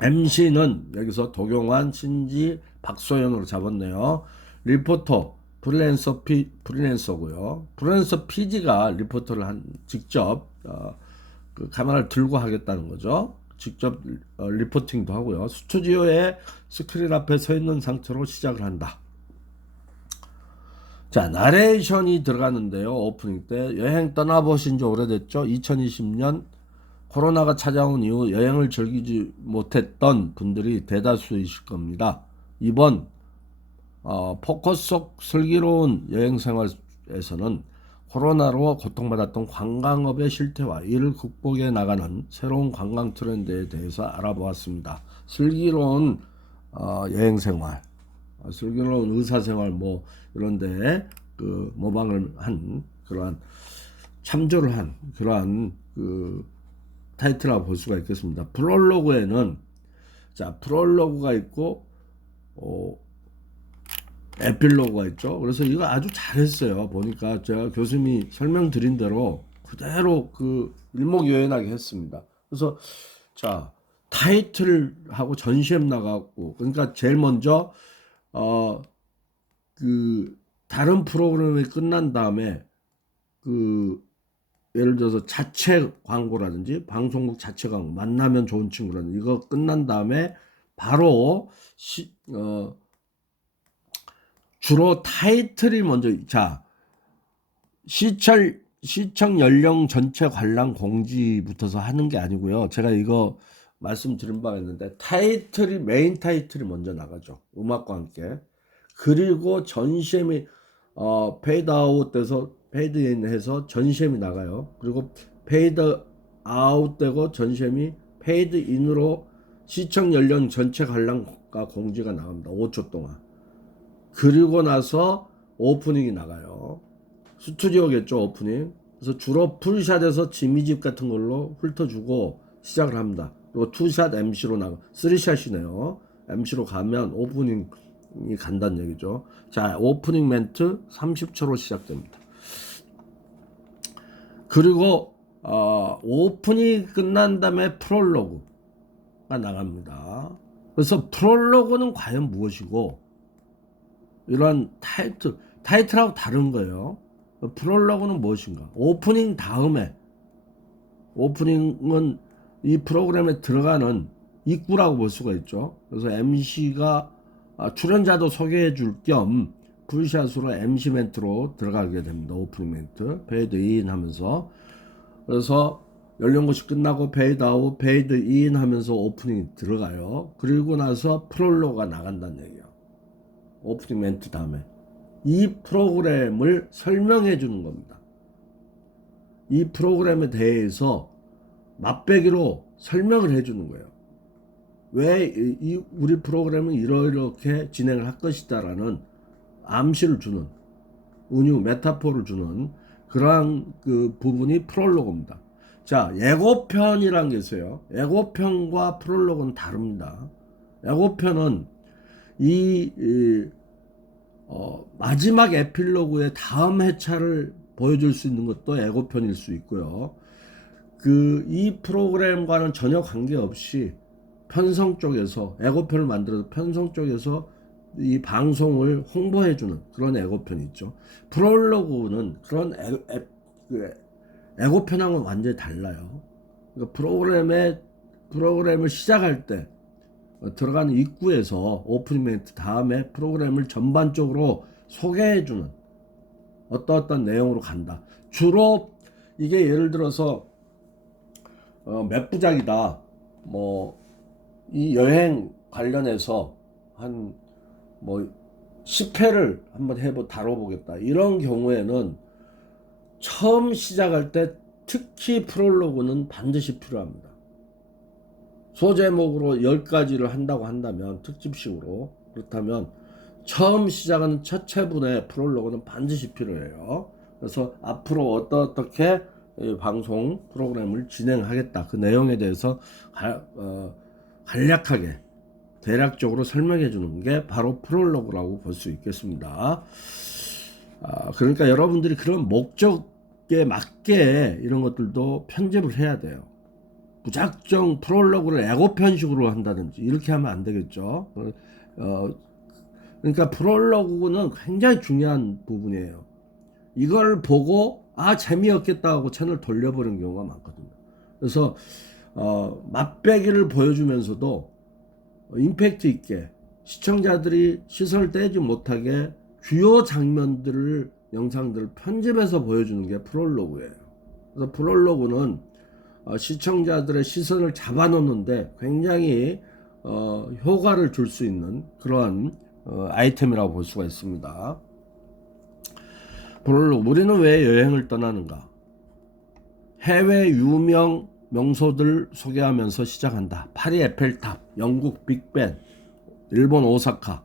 MC는 여기서 도경환, 신지, 박소연으로 잡았네요. 리포터 프리랜서고요. 프리랜서 PD가 리포터를 직접 그 카메라를 들고 하겠다는 거죠. 직접 리포팅도 하고요. 스튜디오에 스크린 앞에 서 있는 상태로 시작을 한다. 자, 나레이션이 들어가는데요. 오프닝 때 여행 떠나보신 지 오래됐죠? 2020년 코로나가 찾아온 이후 여행을 즐기지 못했던 분들이 대다수이실 겁니다. 이번 포커스 속 슬기로운 여행 생활에서는 코로나로 고통받았던 관광업의 실태와 이를 극복해 나가는 새로운 관광 트렌드에 대해서 알아보았습니다. 슬기로운 여행 생활, 슬기로운 의사 생활 뭐 이런데 그 모방을 한 그러한 참조를 한 그러한 그 타이틀이라고 볼 수가 있겠습니다. 프롤로그에는 프롤로그가 있고 에필로그가 있죠. 그래서 이거 아주 잘했어요. 보니까 제가 교수님이 설명드린 대로 그대로 그 일목요연하게 했습니다. 그래서 자, 타이틀하고 전시회 나가고, 그러니까 제일 먼저 그 다른 프로그램이 끝난 다음에 그 예를 들어서 자체 광고라든지 방송국 자체 광고, 만나면 좋은 친구라든지 이거 끝난 다음에 바로 주로 타이틀이 먼저, 시청 연령 전체 관람 공지부터서 하는 게 아니고요. 제가 이거 말씀드린 바가 있는데 메인 타이틀이 먼저 나가죠. 음악과 함께. 그리고 전시엠이 페이드 아웃 돼서 페이드 인 해서 전시엠이 나가요. 그리고 페이드 아웃 되고 전시엠이 페이드 인으로 시청 연령 전체 관람가 공지가 나갑니다. 5초 동안. 그리고 나서 오프닝이 나가요. 스튜디오겠죠, 오프닝. 그래서 주로 풀샷에서 지미집 같은 걸로 훑어주고 시작을 합니다. 그리고 투샷 MC로 나가, 쓰리샷이네요. MC로 가면 오프닝이 간다는 얘기죠. 자, 오프닝 멘트 30초로 시작됩니다. 그리고 오프닝이 끝난 다음에 프롤로그가 나갑니다. 그래서 프롤로그는 과연 무엇이고, 이런 타이틀하고 다른 거예요. 프롤로그는 무엇인가? 오프닝은 이 프로그램에 들어가는 입구라고 볼 수가 있죠. 그래서 MC가 출연자도 소개해 줄 겸 풀샷으로 MC 멘트로 들어가게 됩니다. 오프닝 멘트 페이드 인 하면서. 그래서 연령고시 끝나고 페이드 아웃 페이드 인 하면서 오프닝이 들어가요. 그리고 나서 프롤로그가 나간다는 얘기예요. 오프닝 멘트 다음에 이 프로그램을 설명해 주는 겁니다. 이 프로그램에 대해서 맛배기로 설명을 해 주는 거예요. 왜 우리 프로그램은 이렇게 진행을 할 것이다라는 암시를 주는, 은유 메타포를 주는 그러한 그 부분이 프롤로그입니다. 자, 예고편이란 게 있어요. 예고편과 프롤로그는 다릅니다. 예고편은 마지막 에필로그의 다음 회차를 보여줄 수 있는 것도 예고편일 수 있고요. 이 프로그램과는 전혀 관계없이 편성 쪽에서 예고편을 만들어서 편성 쪽에서 이 방송을 홍보해주는 그런 예고편이 있죠. 프롤로그는 그런 예고편하고는 완전히 달라요. 그러니까 프로그램을 시작할 때 들어가는 입구에서 오프닝 멘트 다음에 프로그램을 전반적으로 소개해주는 어떤 내용으로 간다. 주로 이게 예를 들어서 몇 부작이다. 뭐 이 여행 관련해서 한 뭐 10회를 한번 다뤄보겠다. 이런 경우에는 처음 시작할 때 특히 프롤로그는 반드시 필요합니다. 소제목으로 10가지를 한다고 한다면 특집식으로, 그렇다면 처음 시작하는 첫 회분의 프롤로그는 반드시 필요해요. 그래서 앞으로 어떻게 방송 프로그램을 진행하겠다, 그 내용에 대해서 간략하게 대략적으로 설명해 주는 게 바로 프롤로그라고 볼 수 있겠습니다. 그러니까 여러분들이 그런 목적에 맞게 이런 것들도 편집을 해야 돼요. 무작정 프롤로그를 예고편식으로 한다든지 이렇게 하면 안 되겠죠. 그러니까 프롤로그는 굉장히 중요한 부분이에요. 이걸 보고 재미없겠다 하고 채널 돌려버리는 경우가 많거든요. 그래서 맛배기를 보여주면서도 임팩트 있게 시청자들이 시선을 떼지 못하게 주요 장면들을 영상들을 편집해서 보여주는 게 프롤로그예요. 그래서 프롤로그는 시청자들의 시선을 잡아놓는데 굉장히 효과를 줄 수 있는 그러한 아이템이라고 볼 수가 있습니다. 프롤로그. 우리는 왜 여행을 떠나는가? 해외 유명 명소들 소개하면서 시작한다. 파리 에펠탑, 영국 빅벤, 일본 오사카.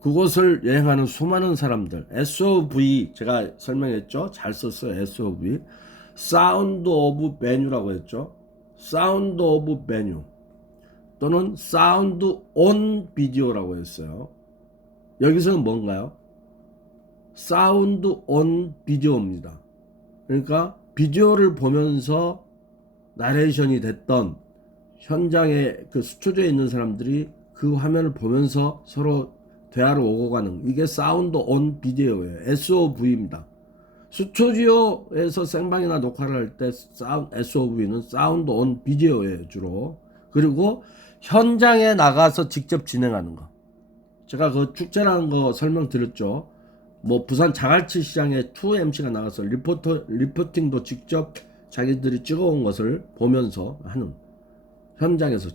그곳을 여행하는 수많은 사람들. SOV 제가 설명했죠. 잘 썼어요. SOV. 사운드 오브 메뉴라고 했죠. 사운드 오브 메뉴 또는 사운드 온 비디오라고 했어요. 여기서는 뭔가요? 사운드 온 비디오입니다. 그러니까 비디오를 보면서 나레이션이 됐던 현장에 그 스튜디오에 있는 사람들이 그 화면을 보면서 서로 대화를 오고 가는 이게 사운드 온 비디오예요. SOV입니다. 스튜디오에서 생방이나 녹화를 할 때 SOV는 사운드 온 비디오예요, 주로. 그리고 현장에 나가서 직접 진행하는 거. 제가 그 축제라는 거 설명드렸죠. 뭐 부산 장알치 시장에 2MC가 나가서 리포팅도 직접 자기들이 찍어온 것을 보면서 하는 현장에서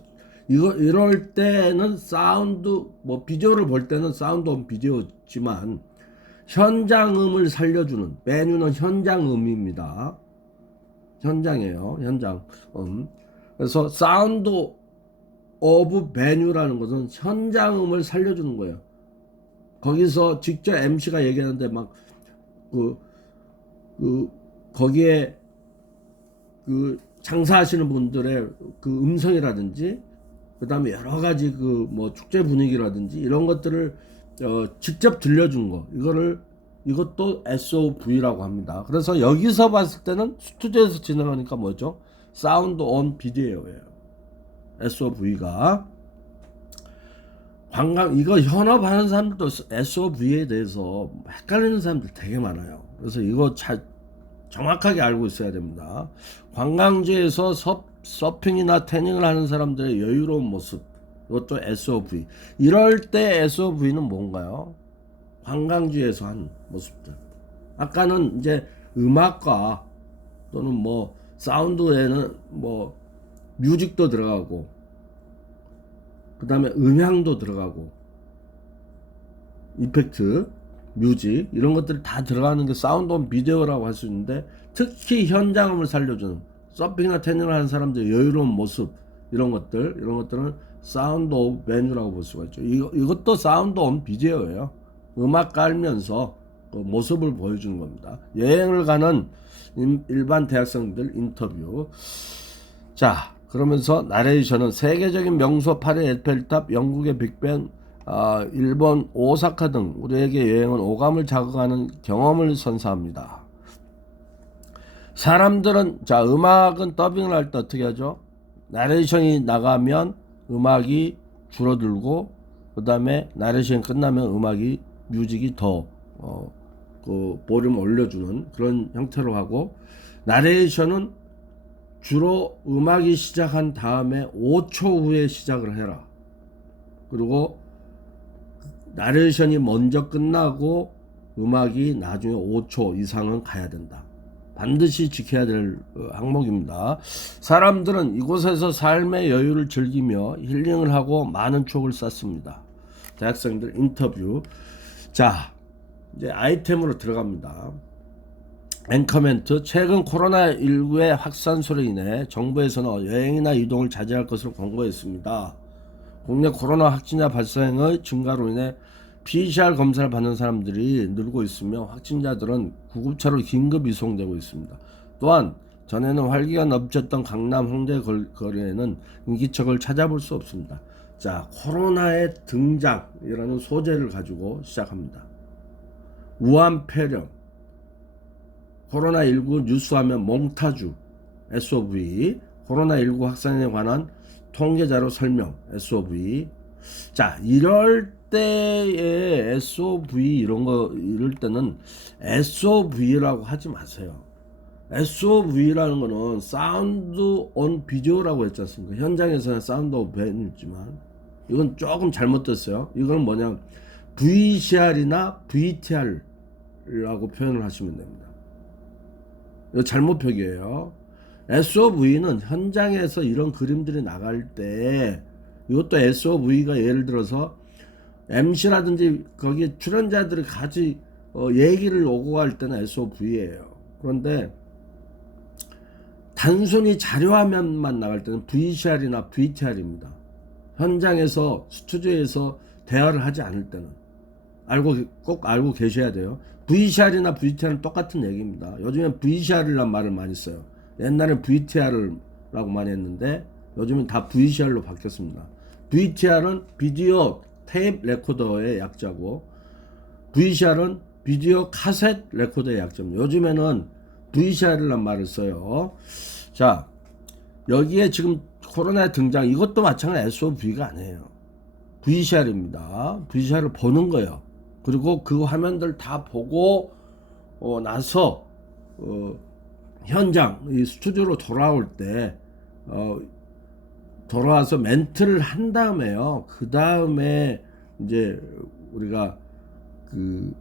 이럴 때는 사운드 뭐 비디오를 볼 때는 사운드 온 비디오지만 현장음을 살려주는 메뉴는 현장음입니다. 현장이에요. 현장음. 그래서 사운드 오브 메뉴라는 것은 현장음을 살려주는 거예요. 거기서 직접 MC가 얘기하는데 막 거기에 그 장사하시는 분들의 그 음성이라든지 그 다음에 여러 가지 그 뭐 축제 분위기라든지 이런 것들을 직접 들려준 거 이것도 SOV라고 합니다. 그래서 여기서 봤을 때는 스튜디오에서 진행하니까 뭐죠? 사운드 온 비디오예요. SOV가 관광 이거 현업하는 사람들도 SOV에 대해서 헷갈리는 사람들 되게 많아요. 그래서 이거 정확하게 알고 있어야 됩니다. 관광지에서 서핑이나 태닝을 하는 사람들의 여유로운 모습 이것도 SOV. 이럴 때 SOV는 뭔가요? 관광지에서 한 모습들. 아까는 이제 음악과 또는 뭐 사운드에는 뭐 뮤직도 들어가고 그 다음에 음향도 들어가고 이펙트 뮤직 이런 것들이 다 들어가는 게 사운드 온 비디오라고 할 수 있는데 특히 현장음을 살려주는 서핑이나 태닝을 하는 사람들의 여유로운 모습 이런 것들은 사운드 오브 메뉴라고 볼 수가 있죠. 이것도 사운드 온 비디오예요. 음악 깔면서 그 모습을 보여주는 겁니다. 여행을 가는 일반 대학생들 인터뷰. 자, 그러면서 나레이션은 세계적인 명소 파리 에펠탑, 영국의 빅벤, 일본 오사카 등 우리에게 여행은 오감을 자극하는 경험을 선사합니다. 사람들은 음악은 더빙을 할 때 어떻게 하죠? 나레이션이 나가면 음악이 줄어들고 그 다음에 나레이션이 끝나면 뮤직이 더 그 볼륨을 올려주는 그런 형태로 하고 나레이션은 주로 음악이 시작한 다음에 5초 후에 시작을 해라. 그리고 나레이션이 먼저 끝나고 음악이 나중에 5초 이상은 가야 된다. 반드시 지켜야 될 항목입니다. 사람들은 이곳에서 삶의 여유를 즐기며 힐링을 하고 많은 추억을 쌓습니다. 대학생들 인터뷰. 자, 이제 아이템으로 들어갑니다. 앵커멘트. 최근 코로나19의 확산소로 인해 정부에서는 여행이나 이동을 자제할 것을 권고했습니다. 국내 코로나 확진자 발생의 증가로 인해 PCR 검사를 받는 사람들이 늘고 있으며 확진자들은 구급차로 긴급 이송되고 있습니다. 또한 전에는 활기가 넘쳤던 강남 홍대 거리에는 인기척을 찾아볼 수 없습니다. 자, 코로나의 등장이라는 소재를 가지고 시작합니다. 우한 폐렴, 코로나19 뉴스하면 몽타주, SOV, 코로나19 확산에 관한 통계자료 설명 SOV. 자, 이럴 때에 SOV 이럴 때는 SOV라고 하지 마세요. SOV라는 거는 사운드 온 비디오라고 했지 않습니까? 현장에서는 사운드 오브 밴이지만 이건 조금 잘못됐어요. 이건 뭐냐, VCR이나 VTR라고 표현을 하시면 됩니다. 이거 잘못 표기예요. SOV는 현장에서 이런 그림들이 나갈 때, 이것도 SOV가 예를 들어서 MC라든지 거기 출연자들이 같이 얘기를 오고 할 때는 SOV예요. 그런데 단순히 자료화면만 나갈 때는 VCR이나 VTR입니다. 현장에서 스튜디오에서 대화를 하지 않을 때는 꼭 알고 계셔야 돼요. VCR이나 VTR은 똑같은 얘기입니다. 요즘엔 VCR이란 말을 많이 써요. 옛날엔 VTR라고 많이 했는데 요즘은 다 VCR로 바뀌었습니다. VTR은 비디오 테이프 레코더의 약자고 VCR은 비디오 카셋 레코더의 약자입니다. 요즘에는 VCR이란 말을 써요. 자, 여기에 지금 코로나 등장, 이것도 마찬가지 SOV가 아니에요. VCR입니다. VCR을 보는 거예요. 그리고 그 화면들 다 보고 나서 현장 이 스튜디오로 돌아올 때 돌아와서 멘트를 한 다음에요. 그 다음에 이제 우리가 그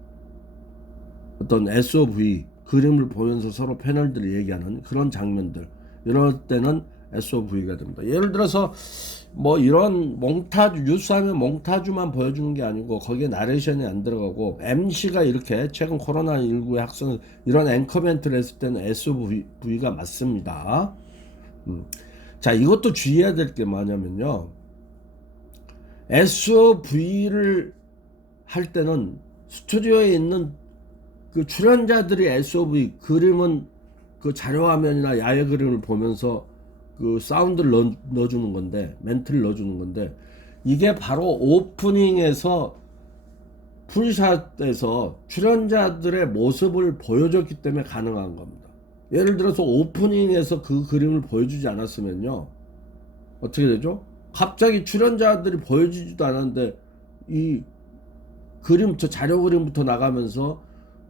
어떤 SOV 그림을 보면서 서로 패널들이 얘기하는 그런 장면들, 이럴 때는 SOV가 됩니다. 예를 들어서 뭐 이런 몽타주, 뉴스하면 몽타주만 보여주는 게 아니고 거기에 나레이션이 안 들어가고 MC가 이렇게 최근 코로나19의 확산 이런 앵커멘트를 했을 때는 SOV가 맞습니다. 자, 이것도 주의해야 될 게 뭐냐면요, SOV를 할 때는 스튜디오에 있는 그 출연자들이 SOV 그림은 그 자료화면이나 야외 그림을 보면서 그 사운드를 넣어주는 건데, 멘트를 넣어주는 건데, 이게 바로 오프닝에서 풀샷에서 출연자들의 모습을 보여줬기 때문에 가능한 겁니다. 예를 들어서 오프닝에서 그 그림을 보여주지 않았으면요, 어떻게 되죠? 갑자기 출연자들이 보여주지도 않았는데 이 그림부터, 자료 그림부터 나가면서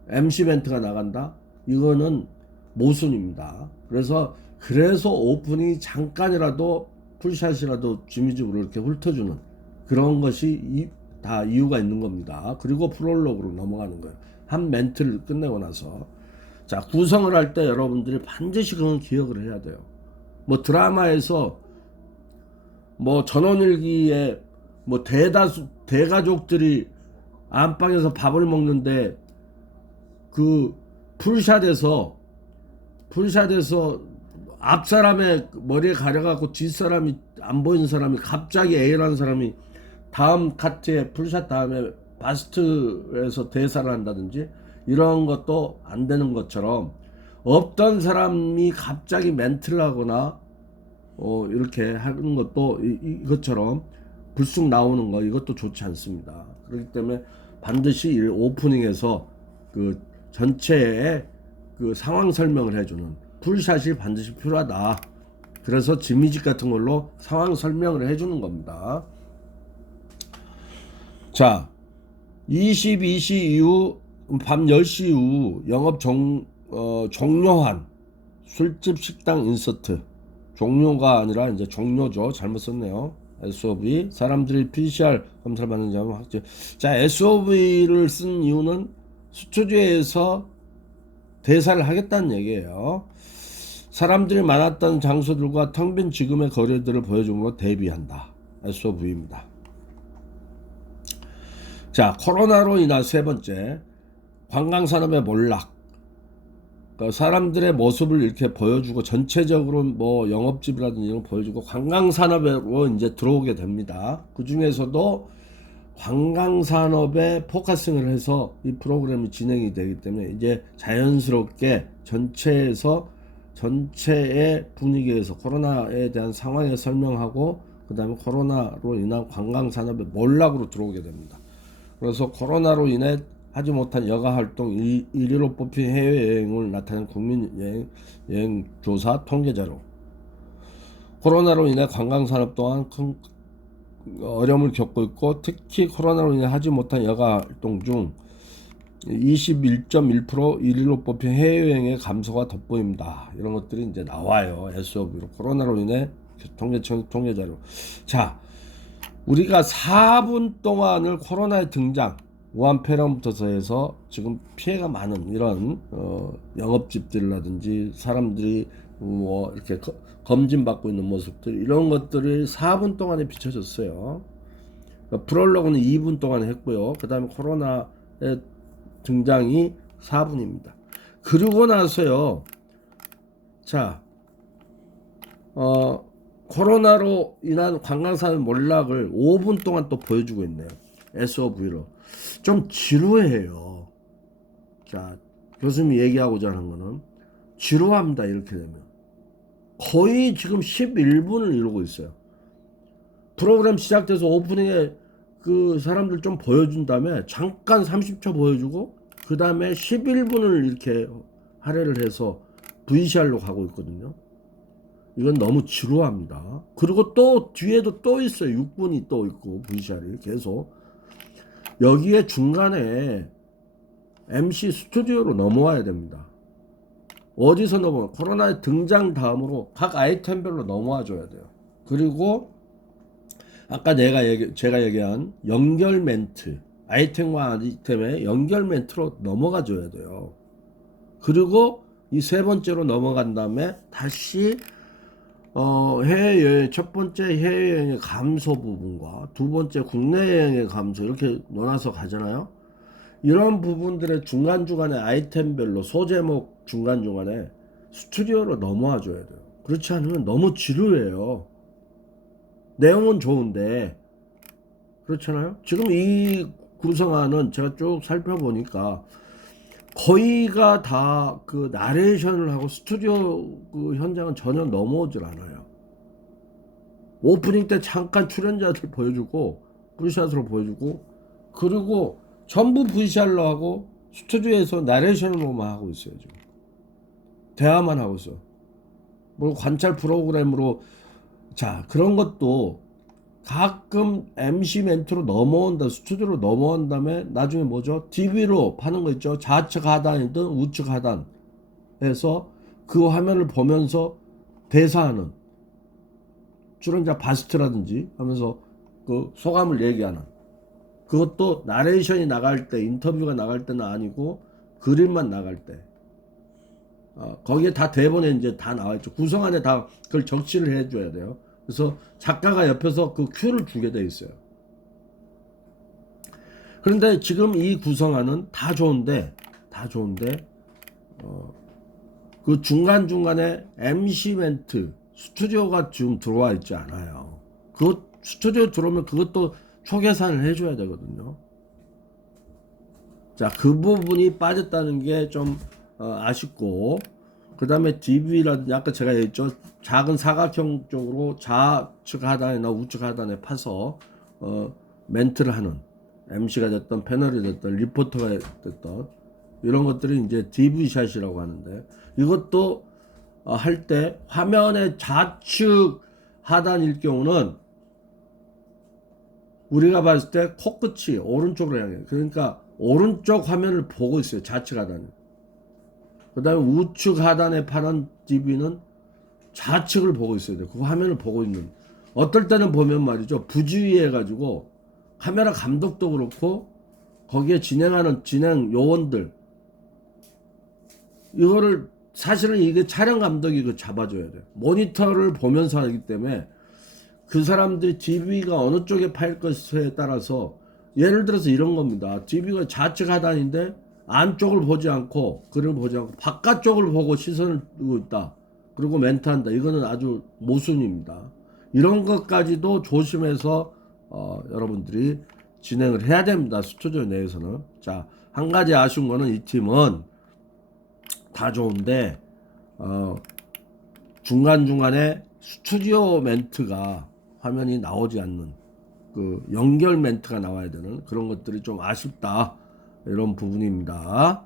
MC 멘트가 나간다? 이거는 모순입니다. 그래서 오프닝이 잠깐이라도 풀샷이라도 지미집으로 이렇게 훑어주는 그런 것이 다 이유가 있는 겁니다. 그리고 프롤로그로 넘어가는 거예요. 한 멘트를 끝내고 나서. 자, 구성을 할 때 여러분들이 반드시 그건 기억을 해야 돼요. 뭐 드라마에서 뭐 전원일기에 뭐 대가족들이 안방에서 밥을 먹는데 그 풀샷에서 앞 사람의 머리에 가려갖고 뒷 사람이 안 보이는 사람이 갑자기 A라는 사람이 다음 카트에 풀샷 다음에 바스트에서 대사를 한다든지 이런 것도 안 되는 것처럼, 없던 사람이 갑자기 멘트를 하거나 이렇게 하는 것도 이것처럼 불쑥 나오는 거, 이것도 좋지 않습니다. 그렇기 때문에 반드시 오프닝에서 그 전체의 그 상황 설명을 해주는 풀샷이 반드시 필요하다. 그래서 지미집 같은 걸로 상황 설명을 해주는 겁니다. 자, 22시 이후 밤 10시 이후 영업 종료한 술집 식당 인서트, 종료가 아니라 이제 종료죠. 잘못 썼네요. SOV, 사람들이 PCR 검사를 받는 점 확정. 자, SOV를 쓴 이유는 스튜디오에서 대사를 하겠다는 얘기예요. 사람들이 많았던 장소들과 텅 빈 지금의 거리들을 보여줌으로 대비한다. SOV입니다. 자, 코로나로 인한 세 번째, 관광산업의 몰락. 그러니까 사람들의 모습을 이렇게 보여주고 전체적으로 뭐 영업집이라든지 이런 거 보여주고 관광산업으로 이제 들어오게 됩니다. 그 중에서도 관광산업에 포커싱을 해서 이 프로그램이 진행이 되기 때문에 이제 자연스럽게 전체의 분위기에서 코로나에 대한 상황에 설명하고 그 다음에 코로나로 인한 관광산업의 몰락으로 들어오게 됩니다. 그래서 코로나로 인해 하지 못한 여가활동 1위로 뽑힌 해외여행을 나타낸 국민여행 조사 통계자료. 코로나로 인해 관광산업 또한 큰 어려움을 겪고 있고, 특히 코로나로 인해 하지 못한 여가 활동 중 21.1% 1위로 뽑힌 해외여행의 감소가 돋보입니다. 이런 것들이 이제 나와요. SOV로 코로나로 인해 통계청 통계자료. 자, 우리가 4분 동안을 코로나의 등장, 우한 폐렴부터 해서 지금 피해가 많은 이런 영업집들이라든지 사람들이 뭐 이렇게 검진받고 있는 모습들, 이런 것들이 4분 동안에 비춰졌어요. 그러니까 프롤로그는 2분 동안 했고요. 그 다음에 코로나의 등장이 4분입니다. 그러고 나서요, 자, 코로나로 인한 관광산업 몰락을 5분 동안 또 보여주고 있네요. SOV로. 좀 지루해요. 자, 교수님이 얘기하고자 하는 거는 지루합니다. 이렇게 되면. 거의 지금 11분을 이루고 있어요. 프로그램 시작돼서 오프닝에 그 사람들 좀 보여준 다음에 잠깐 30초 보여주고 그 다음에 11분을 이렇게 할애를 해서 VCR로 가고 있거든요. 이건 너무 지루합니다. 그리고 또 뒤에도 또 있어요. 6분이 또 있고 VCR이 계속. 여기에 중간에 MC 스튜디오로 넘어와야 됩니다. 어디서 넘어와? 코로나의 등장 다음으로 각 아이템별로 넘어와 줘야 돼요. 그리고 아까 제가 얘기한 연결 멘트, 아이템과 아이템의 연결 멘트로 넘어가 줘야 돼요. 그리고 이 세 번째로 넘어간 다음에 다시 해외여행, 첫 번째 해외여행의 감소 부분과 두 번째 국내 여행의 감소, 이렇게 나눠서 가잖아요. 이런 부분들의 중간중간에 아이템별로 소제목 중간중간에 스튜디오로 넘어와 줘야 돼요. 그렇지 않으면 너무 지루해요. 내용은 좋은데. 그렇잖아요. 지금 이 구성안은 제가 쭉 살펴보니까 거의가 다 그 나레이션을 하고 스튜디오 그 현장은 전혀 넘어오질 않아요. 오프닝 때 잠깐 출연자들 보여주고 V샷으로 보여주고, 그리고 전부 VCR로 하고 스튜디오에서 나레이션으로만 하고 있어요. 지금 대화만 하고 있어. 뭐 관찰 프로그램으로. 자, 그런 것도 가끔 MC 멘트로 넘어온다, 스튜디오로 넘어온 다음에 나중에 뭐죠? DV로 파는 거 있죠? 좌측 하단이든 우측 하단 해서 그 화면을 보면서 대사하는 출연자 바스트라든지 하면서 그 소감을 얘기하는, 그것도 나레이션이 나갈 때, 인터뷰가 나갈 때는 아니고 그림만 나갈 때. 거기에 다 대본에 이제 다 나와 있죠. 구성안에 다 그걸 적시를 해줘야 돼요. 그래서 작가가 옆에서 그 큐를 주게 돼 있어요. 그런데 지금 이 구성안은 다 좋은데 그 중간중간에 MC 멘트, 스튜디오가 지금 들어와 있지 않아요. 그 스튜디오 들어오면 그것도 초계산을 해줘야 되거든요. 자, 그 부분이 빠졌다는 게 좀 아쉽고, 그 다음에 DV라든지 아까 제가 얘기했죠. 작은 사각형 쪽으로 좌측 하단이나 우측 하단에 파서 멘트를 하는, MC가 됐던 패널이 됐던 리포터가 됐던 이런 것들이 이제 DV샷이라고 하는데, 이것도 할 때 화면의 좌측 하단일 경우는 우리가 봤을 때 코끝이 오른쪽으로 향해. 그러니까 오른쪽 화면을 보고 있어요. 좌측 하단은. 그 다음에 우측 하단에 파는 DV는 좌측을 보고 있어야 돼요. 그 화면을 보고 있는. 어떨 때는 보면 말이죠. 부주의해가지고 카메라 감독도 그렇고 거기에 진행하는 진행 요원들, 이거를 사실은 이게 촬영 감독이 그 잡아줘야 돼요. 모니터를 보면서 하기 때문에 그 사람들이 DV가 어느 쪽에 파일 것에 따라서, 예를 들어서 이런 겁니다. DV가 좌측 하단인데 안쪽을 보지 않고 글을 보지 않고 바깥쪽을 보고 시선을 두고 있다. 그리고 멘트한다. 이거는 아주 모순입니다. 이런 것까지도 조심해서 여러분들이 진행을 해야 됩니다. 스튜디오 내에서는. 자, 한 가지 아쉬운 거는 이 팀은 다 좋은데 중간중간에 스튜디오 멘트가 화면이 나오지 않는, 그 연결 멘트가 나와야 되는 그런 것들이 좀 아쉽다, 이런 부분입니다.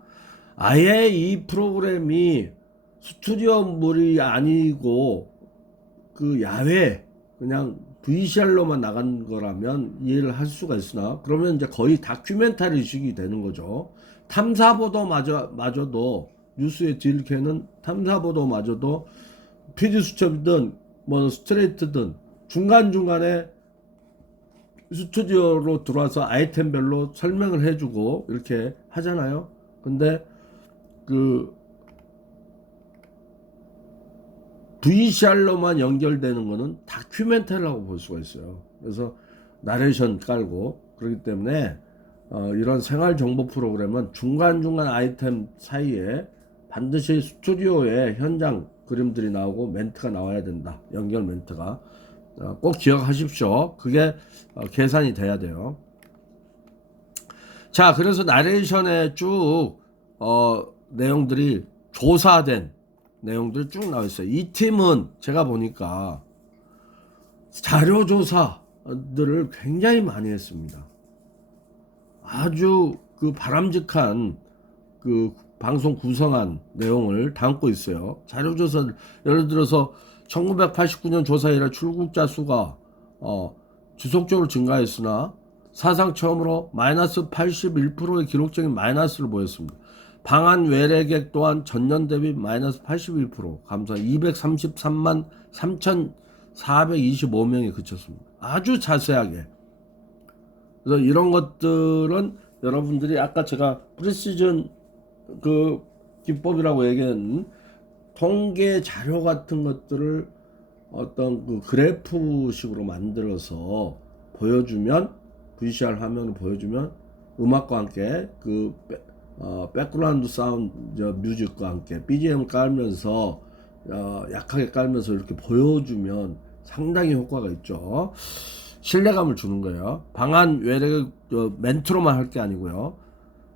아예 이 프로그램이 스튜디오물이 아니고 그 야외 그냥 VCR로만 나간 거라면 이해를 할 수가 있으나, 그러면 이제 거의 다큐멘터리식이 되는 거죠. 탐사보도마저도 뉴스의 딜캐는 탐사보도마저도 PD 수첩이든 뭐 스트레이트든 중간중간에 스튜디오로 들어와서 아이템별로 설명을 해주고 이렇게 하잖아요. 근데 그 VCR로만 연결되는 거는 다큐멘터리라고 볼 수가 있어요. 그래서 나레이션 깔고 그렇기 때문에 이런 생활 정보 프로그램은 중간중간 아이템 사이에 반드시 스튜디오에 현장 그림들이 나오고 멘트가 나와야 된다. 연결 멘트가. 꼭 기억하십시오. 그게 계산이 돼야 돼요. 자, 그래서 나레이션에 쭉 내용들이 조사된 내용들이 쭉 나와 있어요. 이 팀은 제가 보니까 자료 조사들을 굉장히 많이 했습니다. 아주 그 바람직한 그 방송 구성한 내용을 담고 있어요. 자료 조사, 예를 들어서 1989년 조사 이래 출국자 수가 지속적으로 증가했으나 사상 처음으로 마이너스 81%의 기록적인 마이너스를 보였습니다. 방한 외래객 또한 전년 대비 마이너스 81% 감소 233만 3,425명에 그쳤습니다. 아주 자세하게. 그래서 이런 것들은 여러분들이 아까 제가 프리시즌 그 기법이라고 얘기한 통계 자료 같은 것들을 어떤 그 그래프식으로 만들어서 보여주면, VCR 화면을 보여주면 음악과 함께 그 백그라운드 사운드 뮤직과 함께 BGM 깔면서 약하게 깔면서 이렇게 보여주면 상당히 효과가 있죠. 신뢰감을 주는 거예요. 방한 외래객 멘트로만 할 게 아니고요.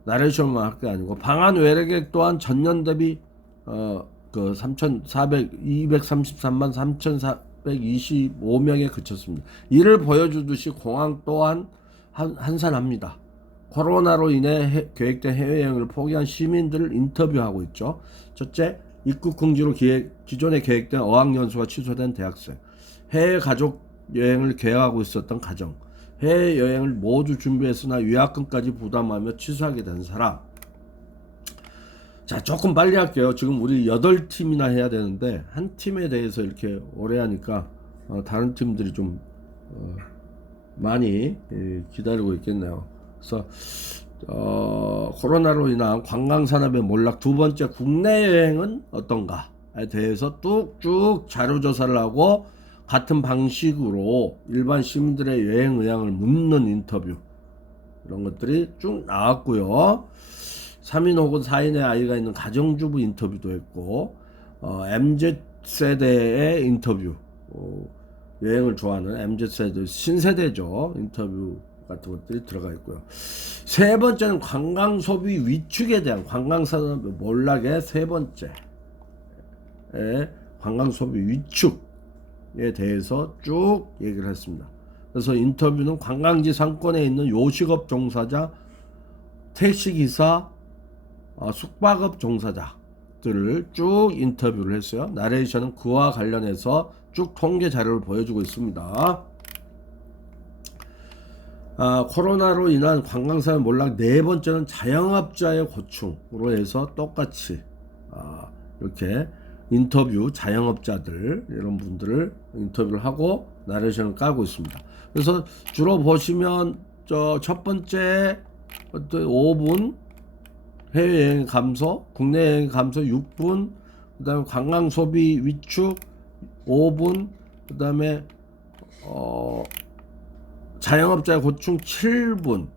나레이션만 할 게 아니고, 방한 외래객 또한 전년 대비 그 233만 3,425명에 그쳤습니다. 이를 보여주듯이 공항 또한 한산합니다. 코로나로 인해 계획된 해외여행을 포기한 시민들을 인터뷰하고 있죠. 첫째, 입국 금지로 기존에 계획된 어학연수가 취소된 대학생, 해외 가족 여행을 계획하고 있었던 가정, 해외여행을 모두 준비했으나 위약금까지 부담하며 취소하게 된 사람. 자, 조금 빨리 할게요. 지금 우리 8팀이나 해야 되는데 한 팀에 대해서 이렇게 오래 하니까 다른 팀들이 좀 많이 기다리고 있겠네요. 그래서 코로나로 인한 관광산업의 몰락, 두 번째 국내 여행은 어떤가에 대해서 뚝쭉 자료조사를 하고 같은 방식으로 일반 시민들의 여행 의향을 묻는 인터뷰, 이런 것들이 쭉 나왔고요. 3인 혹은 4인의 아이가 있는 가정주부 인터뷰도 했고, MZ세대의 인터뷰, 여행을 좋아하는 MZ세대, 신세대죠. 인터뷰 같은 것들이 들어가 있고요. 세 번째는 관광소비 위축에 대한, 관광산업 몰락의 세 번째 관광소비 위축에 대해서 쭉 얘기를 했습니다. 그래서 인터뷰는 관광지 상권에 있는 요식업 종사자, 택시기사, 숙박업 종사자들을 쭉 인터뷰를 했어요. 나레이션은 그와 관련해서 쭉 통계 자료를 보여주고 있습니다. 코로나로 인한 관광산업 몰락 네 번째는 자영업자의 고충으로 해서 똑같이 이렇게 인터뷰, 자영업자들 이런 분들을 인터뷰를 하고 나레이션을 깔고 있습니다. 그래서 주로 보시면 첫 번째 5분, 해외여행 감소, 국내 여행 감소 6분, 그 다음에 관광소비 위축 5분, 그 다음에 자영업자의 고충 7분.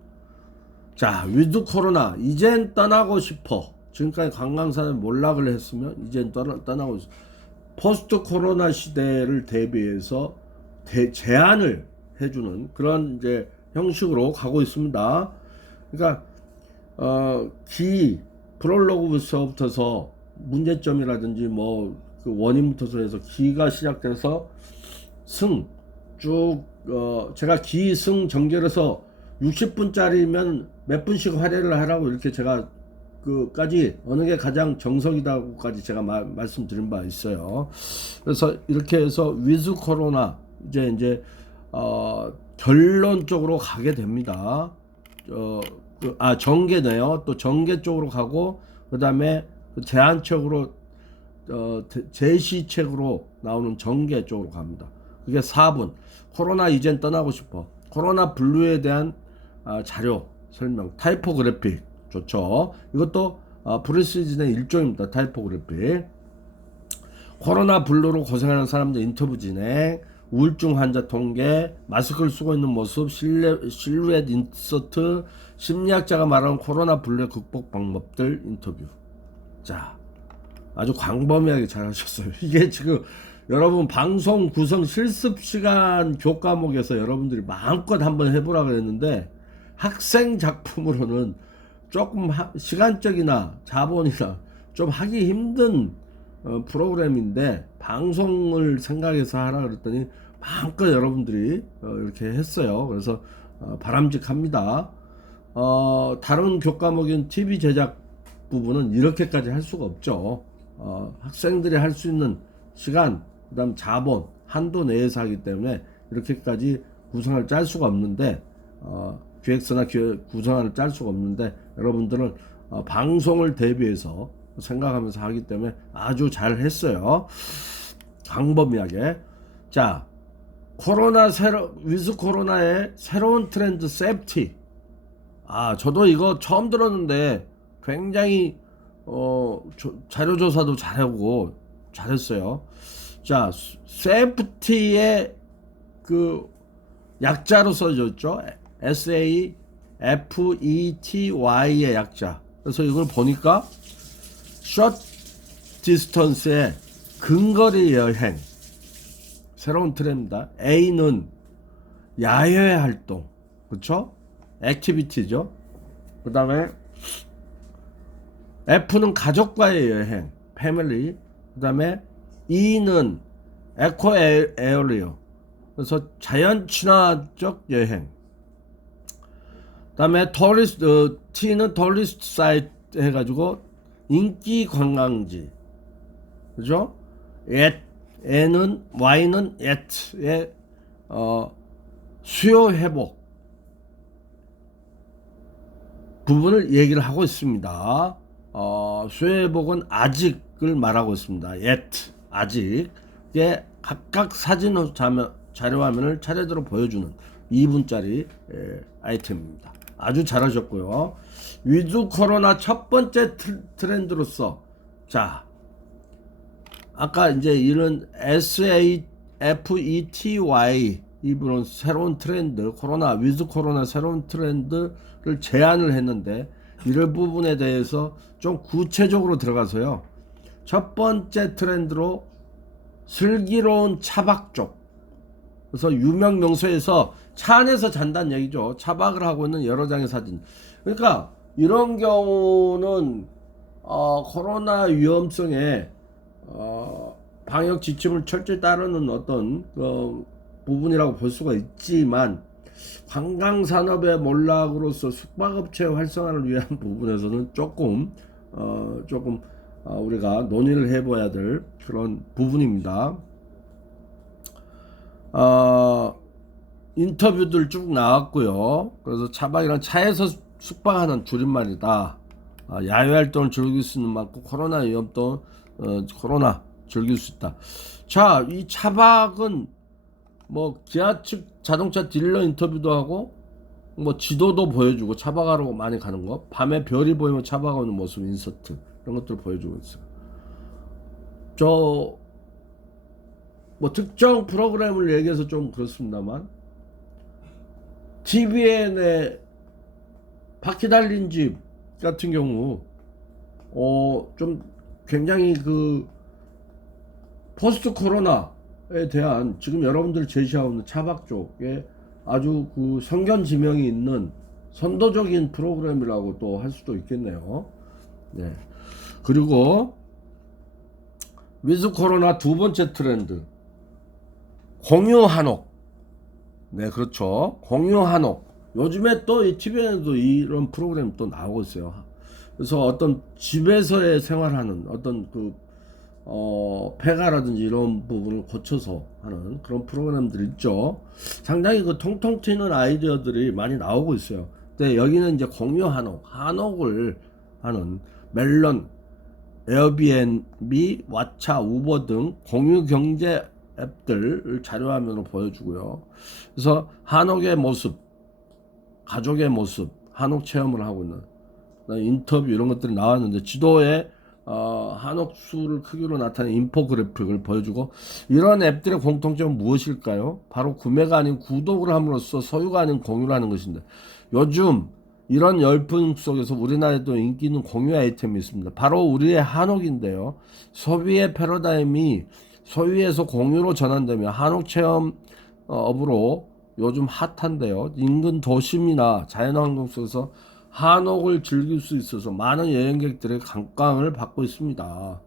자, 위드 코로나, 이젠 떠나고 싶어. 지금까지 관광산업 몰락을 했으면 이젠 떠나고 싶어. 포스트 코로나 시대를 대비해서 제안을 해주는 그런 이제 형식으로 가고 있습니다. 그러니까 프롤로그부터서 문제점이라든지 뭐 그 원인부터 해서 기가 시작돼서 제가 기승 전결해서 60분짜리면 몇 분씩 할애를 하라고 이렇게 제가 그까지 어느 게 가장 정석이다고까지 제가 말씀드린 바 있어요. 그래서 이렇게 해서 위즈 코로나 이제 결론 쪽으로 가게 됩니다. 전개네요. 또 전개 쪽으로 가고 그다음에 제안책으로 제시책으로 나오는 전개 쪽으로 갑니다. 그게 4분. 코로나 이젠 떠나고 싶어. 코로나 블루에 대한 자료 설명, 타이포그래픽 좋죠. 이것도 프리시즌의 일종입니다. 타이포그래픽. 코로나 블루로 고생하는 사람들 인터뷰 진행, 우울증 환자 통계, 마스크를 쓰고 있는 모습, 실루엣 인서트, 심리학자가 말하는 코로나 블루의 극복 방법들 인터뷰. 자, 아주 광범위하게 잘 하셨어요. 이게 지금 여러분 방송 구성 실습 시간 교과목에서 여러분들이 마음껏 한번 해보라 그랬는데 학생 작품으로는 조금 시간적이나 자본이나 좀 하기 힘든 프로그램인데 방송을 생각해서 하라 그랬더니 마음껏 여러분들이 이렇게 했어요. 그래서 바람직합니다. 다른 교과목인 TV 제작 부분은 이렇게까지 할 수가 없죠. 학생들이 할 수 있는 시간, 그 다음 자본, 한도 내에서 하기 때문에 이렇게까지 구성을 짤 수가 없는데 기획서나 구성안을 짤 수가 없는데 여러분들은 방송을 대비해서 생각하면서 하기 때문에 아주 잘 했어요. 광범위하게. 자, 위즈 코로나의 새로운 트렌드 세프티. 저도 이거 처음 들었는데 굉장히 자료조사도 잘하고 잘했어요. 자, 세프티의 그 약자로 써졌죠. SAFETY의 약자. 그래서 이걸 보니까 short distance의 근거리 여행 새로운 트렌드입니다. A는 야외 활동, 그렇죠? 액티비티죠. 그 다음에 F는 가족과의 여행, 패밀리. 그 다음에 E는 에코 에어리어, 그래서 자연 친화적 여행. 그 다음에 T는 토리스트 사이트 해가지고 인기 관광지, 그죠? Y는 yet의 수요 회복 부분을 얘기를 하고 있습니다. 수요 회복은 아직을 말하고 있습니다. yet, 아직. 이게 각각 사진 자료 화면을 차례대로 보여주는 2분짜리 아이템입니다. 아주 잘하셨고요. 위드 코로나 첫 번째 트렌드로서, 자, 아까 이제 이런 SAFETY 이분은 새로운 트렌드, 위드 코로나 새로운 트렌드를 제안을 했는데 이런 부분에 대해서 좀 구체적으로 들어가서요. 첫 번째 트렌드로 슬기로운 차박 쪽. 그래서 유명 명소에서 차 안에서 잔다는 얘기죠. 차박을 하고 있는 여러 장의 사진. 그러니까 이런 경우는 코로나 위험성에 방역 지침을 철저히 따르는 어떤 부분이라고 볼 수가 있지만 관광산업의 몰락으로서 숙박업체 활성화를 위한 부분에서는 조금 우리가 논의를 해봐야 될 그런 부분입니다. 인터뷰들 쭉 나왔고요. 그래서 차박이란 차에서 숙박하는 줄임말이다. 야외 활동을 즐길 수 있는 만큼 코로나 위험도 코로나 즐길 수 있다. 자, 이 차박은 뭐 기아 측 자동차 딜러 인터뷰도 하고 뭐 지도도 보여주고 차박하러 많이 가는 거, 밤에 별이 보이면 차박하는 모습 인서트 이런 것들을 보여주고 있어요. 뭐 특정 프로그램을 얘기해서 좀 그렇습니다만 TVN의 바퀴 달린 집 같은 경우 좀 굉장히 그 포스트 코로나에 대한 지금 여러분들 제시하고 있는 차박 쪽에 아주 그 성견 지명이 있는 선도적인 프로그램이라고 또 할 수도 있겠네요. 네. 그리고 위즈 코로나 두 번째 트렌드 공유 한옥. 네, 그렇죠. 공유 한옥. 요즘에 또 이 TVN에도 이런 프로그램 또 나오고 있어요. 그래서 어떤 집에서의 생활하는 어떤 폐가라든지 이런 부분을 고쳐서 하는 그런 프로그램들 있죠. 상당히 그 통통 튀는 아이디어들이 많이 나오고 있어요. 근데 여기는 이제 공유 한옥을 하는 멜론, 에어비앤비, 왓챠, 우버 등 공유 경제 앱들을 자료화면으로 보여주고요. 그래서 한옥의 모습, 가족의 모습, 한옥 체험을 하고 있는 인터뷰 이런 것들이 나왔는데 지도에 한옥수를 크기로 나타낸 인포그래픽을 보여주고 이런 앱들의 공통점은 무엇일까요? 바로 구매가 아닌 구독을 함으로써 소유가 아닌 공유를 하는 것인데 요즘 이런 열풍 속에서 우리나라에도 인기 있는 공유 아이템이 있습니다. 바로 우리의 한옥인데요. 소비의 패러다임이 소유에서 공유로 전환되며 한옥 체험 업으로 요즘 핫한데요. 인근 도심이나 자연환경 속에서 한옥을 즐길 수 있어서 많은 여행객들의 관광을 받고 있습니다.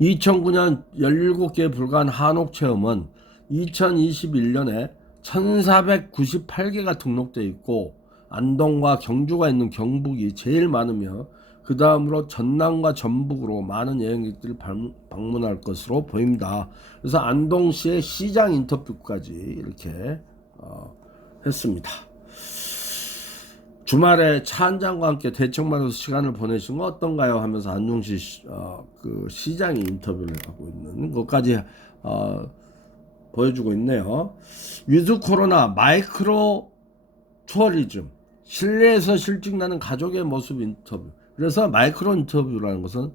2009년 17개에 불과한 한옥 체험은 2021년에 1498개가 등록되어 있고 안동과 경주가 있는 경북이 제일 많으며 그 다음으로 전남과 전북으로 많은 여행객들이 방문할 것으로 보입니다. 그래서 안동시의 시장 인터뷰까지 이렇게 했습니다. 주말에 차 한 잔과 함께 대청마루에서 시간을 보내신 거 어떤가요? 하면서 안동시 그 시장이 인터뷰를 하고 있는 것까지 보여주고 있네요. 위드 코로나 마이크로 투어리즘 실내에서 실증나는 가족의 모습 인터뷰. 그래서 마이크로 인터뷰라는 것은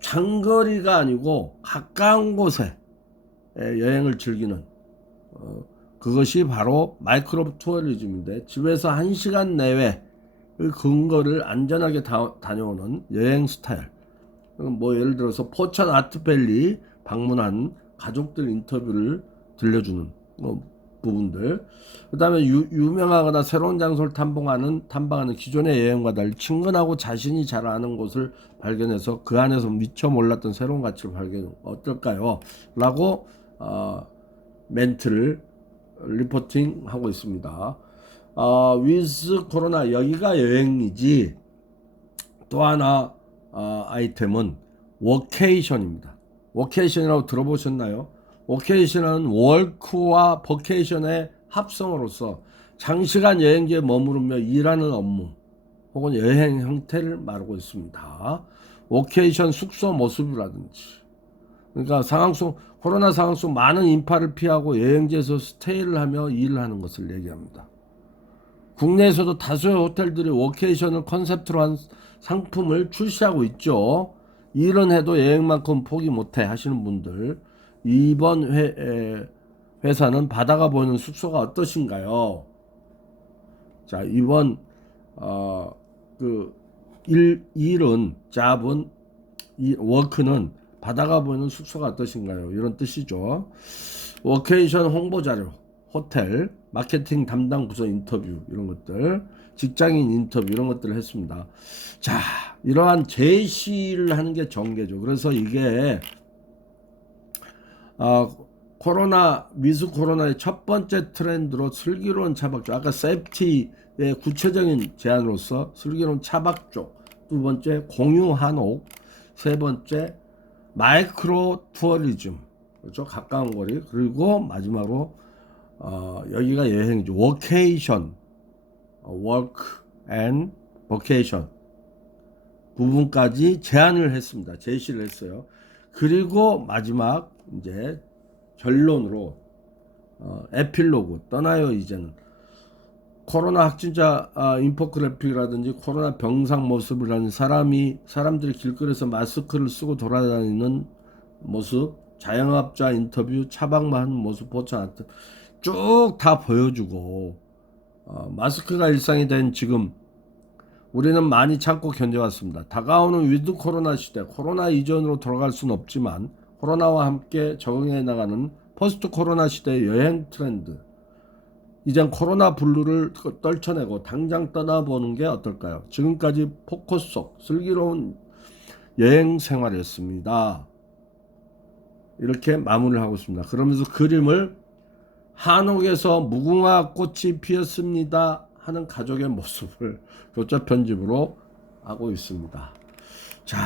장거리가 아니고 가까운 곳에 여행을 즐기는 그것이 바로 마이크로 투어리즘인데 집에서 1시간 내외 근거를 안전하게 다녀오는 여행 스타일. 뭐 예를 들어서 포천 아트밸리 방문한 가족들 인터뷰를 들려주는 부분들. 그 다음에 유명하거나 새로운 장소를 탐방하는 기존의 여행과 달리 친근하고 자신이 잘 아는 곳을 발견해서 그 안에서 미처 몰랐던 새로운 가치를 발견 어떨까요? 라고 멘트를 리포팅 하고 있습니다. 위즈 코로나 여기가 여행이지. 또 하나 아이템은 워케이션입니다. 워케이션이라고 들어보셨나요? 워케이션은 월크와 버케이션의 합성어로서 장시간 여행지에 머무르며 일하는 업무 혹은 여행 형태를 말하고 있습니다. 워케이션 숙소 모습이라든지 그러니까 코로나 상황 속 많은 인파를 피하고 여행지에서 스테이를 하며 일을 하는 것을 얘기합니다. 국내에서도 다수의 호텔들이 워케이션을 컨셉트로 한 상품을 출시하고 있죠. 일은 해도 여행만큼 포기 못해 하시는 분들 이번 회사는 바다가 보이는 숙소가 어떠신가요? 자, 이번 일은 잡은 워크는 바다가 보이는 숙소가 어떠신가요? 이런 뜻이죠. 워케이션 홍보 자료, 호텔, 마케팅 담당 부서 인터뷰 이런 것들, 직장인 인터뷰 이런 것들을 했습니다. 자, 이러한 제시를 하는 게 전개죠. 그래서 이게 코로나 미스 코로나의 첫 번째 트렌드로 슬기로운 차박 쪽 아까 세이프티의 구체적인 제안으로서 슬기로운 차박 쪽, 두 번째 공유 한옥, 세 번째 마이크로 투어리즘 그렇죠 가까운 거리 그리고 마지막으로 여기가 여행이죠 워케이션 워크 앤 버케이션 부분까지 제안을 했습니다. 제시를 했어요. 그리고 마지막 이제 결론으로 에필로그 떠나요 이제는 코로나 확진자 인포그래픽이라든지 코로나 병상 모습을 하는 사람들이 길거리에서 마스크를 쓰고 돌아다니는 모습 자영업자 인터뷰 차박만 하는 모습 포천 아트 쭉 다 보여주고 마스크가 일상이 된 지금 우리는 많이 참고 견뎌왔습니다. 다가오는 위드 코로나 시대 코로나 이전으로 돌아갈 수는 없지만 코로나와 함께 적응해 나가는 포스트 코로나 시대의 여행 트렌드 이젠 코로나 블루를 떨쳐내고 당장 떠나보는 게 어떨까요? 지금까지 포커스 속 슬기로운 여행 생활이었습니다. 이렇게 마무리를 하고 있습니다. 그러면서 그림을 한옥에서 무궁화 꽃이 피었습니다 하는 가족의 모습을 교차 편집으로 하고 있습니다. 자,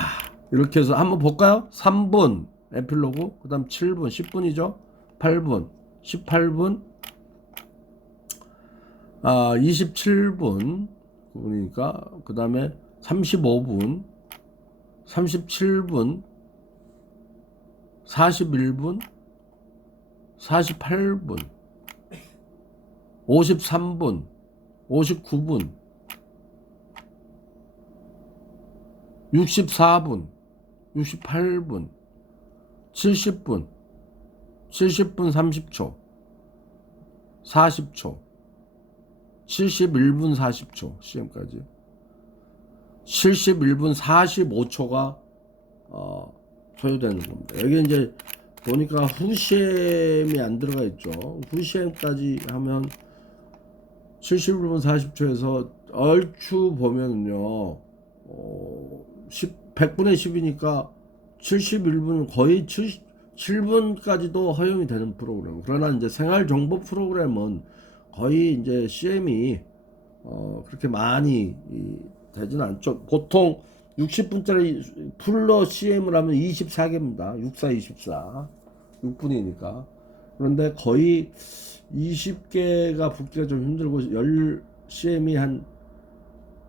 이렇게 해서 한번 볼까요? 3분 에필로그, 그 다음 7분, 10분이죠. 8분, 18분, 27분, 그러니까 그 다음에 35분, 37분, 41분, 48분, 53분, 59분, 64분, 68분, 70분, 70분 30초, 40초, 71분 40초, CM까지. 71분 45초가 소요되는 겁니다. 여기 이제 보니까 후시엠이 안 들어가 있죠. 후시엠까지 하면 71분 40초에서 얼추 보면요, 100분의 10이니까 71분 거의 7분까지도 허용이 되는 프로그램. 그러나 이제 생활 정보 프로그램은 거의 이제 CM이 그렇게 많이 되지는 않죠. 보통 60분짜리 풀러 CM을 하면 24개입니다. 64, 24. 6분이니까. 그런데 거의 20개가 붙기가 좀 힘들고, CM이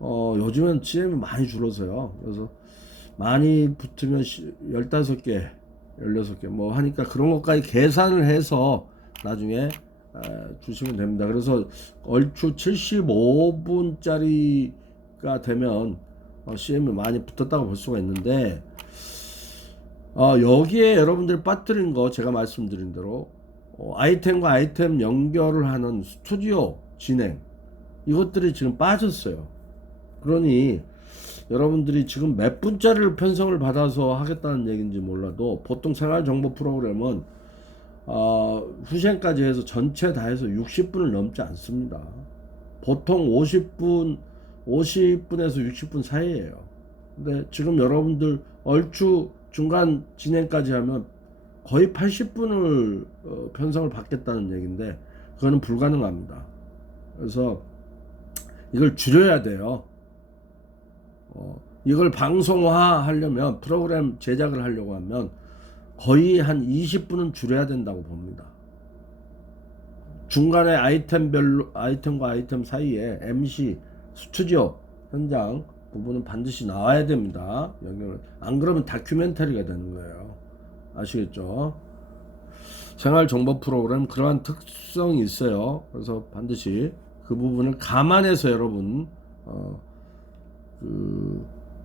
요즘엔 CM이 많이 줄어서요. 그래서 많이 붙으면 15개, 16개 뭐 하니까 그런 것까지 계산을 해서 나중에 주시면 됩니다. 그래서 얼추 75분짜리가 되면 CM이 많이 붙었다고 볼 수가 있는데, 여기에 여러분들이 빠뜨린 거 제가 말씀드린 대로 아이템과 아이템 연결을 하는 스튜디오 진행, 이것들이 지금 빠졌어요. 그러니 여러분들이 지금 몇 분짜리를 편성을 받아서 하겠다는 얘기인지 몰라도, 보통 생활정보 프로그램은 후생까지 해서 전체 다 해서 60분을 넘지 않습니다. 보통 50분에서 60분 사이에요. 근데 지금 여러분들 얼추 중간 진행까지 하면 거의 80분을 편성을 받겠다는 얘기인데, 그거는 불가능합니다. 그래서 이걸 줄여야 돼요. 이걸 방송화 하려면, 프로그램 제작을 하려고 하면 거의 한 20분은 줄여야 된다고 봅니다. 중간에 아이템과 아이템 사이에 MC, 스튜디오, 현장 부분은 반드시 나와야 됩니다. 안 그러면 다큐멘터리가 되는 거예요. 아시겠죠? 생활정보 프로그램 그러한 특성이 있어요. 그래서 반드시 그 부분을 감안해서 여러분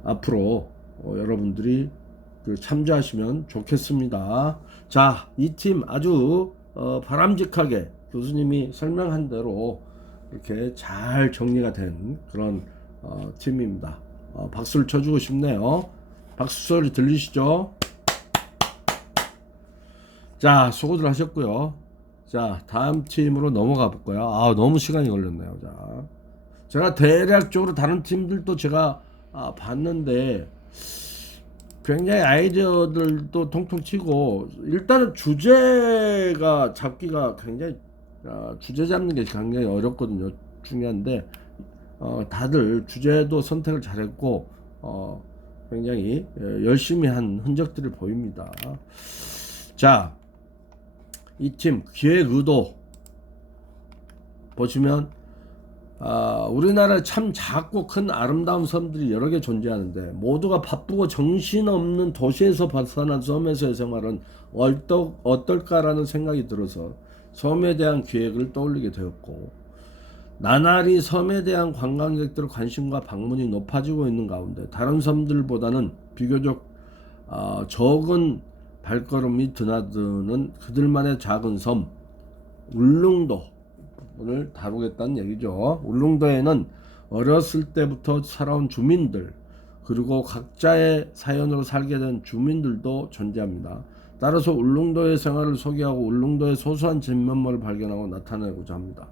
앞으로 여러분들이 참조하시면 좋겠습니다. 자, 이 팀 아주 바람직하게 교수님이 설명한 대로 이렇게 잘 정리가 된 그런 팀입니다. 박수를 쳐주고 싶네요. 박수 소리 들리시죠? 자, 수고들 하셨고요. 자, 다음 팀으로 넘어가 볼까요? 너무 시간이 걸렸네요. 자, 제가 대략적으로 다른 팀들도 제가 봤는데 굉장히 아이디어들도 통통 튀고, 일단은 주제가 잡기가 굉장히 주제 잡는 게 굉장히 어렵거든요. 중요한데 다들 주제도 선택을 잘했고 굉장히 열심히 한 흔적들이 보입니다. 자, 이 팀 기획 의도 보시면 우리나라 참 작고 큰 아름다운 섬들이 여러 개 존재하는데, 모두가 바쁘고 정신없는 도시에서 벗어난 섬에서의 생활은 어떨까라는 생각이 들어서 섬에 대한 기획을 떠올리게 되었고, 나날이 섬에 대한 관광객들의 관심과 방문이 높아지고 있는 가운데 다른 섬들보다는 비교적 적은 발걸음이 드나드는 그들만의 작은 섬 울릉도 오늘 다루겠다는 얘기죠. 울릉도에는 어렸을 때부터 살아온 주민들, 그리고 각자의 사연으로 살게 된 주민들도 존재합니다. 따라서 울릉도의 생활을 소개하고 울릉도의 소소한 진면모를 발견하고 나타내고자 합니다.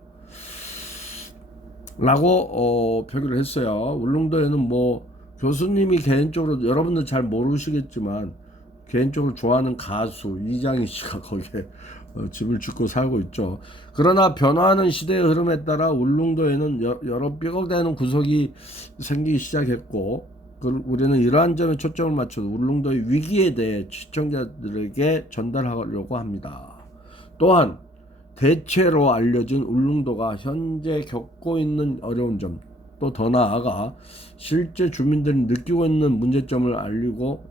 라고 표기를 했어요. 울릉도에는 뭐 교수님이 개인적으로, 여러분들 잘 모르시겠지만 개인적으로 좋아하는 가수 이장희 씨가 거기에 집을 짓고 살고 있죠. 그러나 변화하는 시대의 흐름에 따라 울릉도에는 여러 삐걱대는 구석이 생기기 시작했고, 우리는 이러한 점에 초점을 맞춰서 울릉도의 위기에 대해 시청자들에게 전달하려고 합니다. 또한 대체로 알려진 울릉도가 현재 겪고 있는 어려운 점, 또 더 나아가 실제 주민들이 느끼고 있는 문제점을 알리고